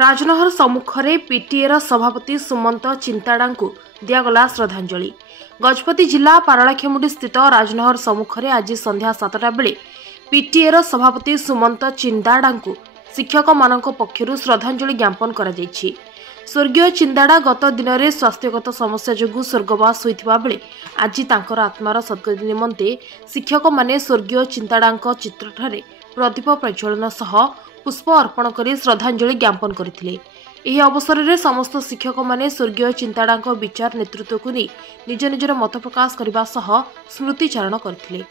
राजनहर सम्मुखें पीटीएर सभापति सुमंत चिंताड़ा को दिगला श्रद्धांजलि। गजपति जिला पारलाखेमुंडी स्थित राजनहर सम्मुखें आज संध्या 7टा बेले पीटीएर सभापति सुमंत चिंताड़ा को शिक्षक मान पक्षर श्रद्धांजलि ज्ञापन करा जायछि। स्वर्गीय चिंताड़ा गत दिन में स्वास्थ्यगत समस्या जो स्वर्गवास होता बेले आज तांकर आत्मार सद्गति निमंते शिक्षक माने स्वर्गीय चिंताड़ा चित्रठारे प्रदीप प्रज्वलन सह पुष्प अर्पण कर श्रद्धांजलि ज्ञापन करथिले। एही अवसर में समस्त शिक्षक माने स्वर्गीय चिंताड़ा विचार नेतृत्व को नहीं निज निजर मत प्रकाश करने सह स्मृतिचारण करथिले।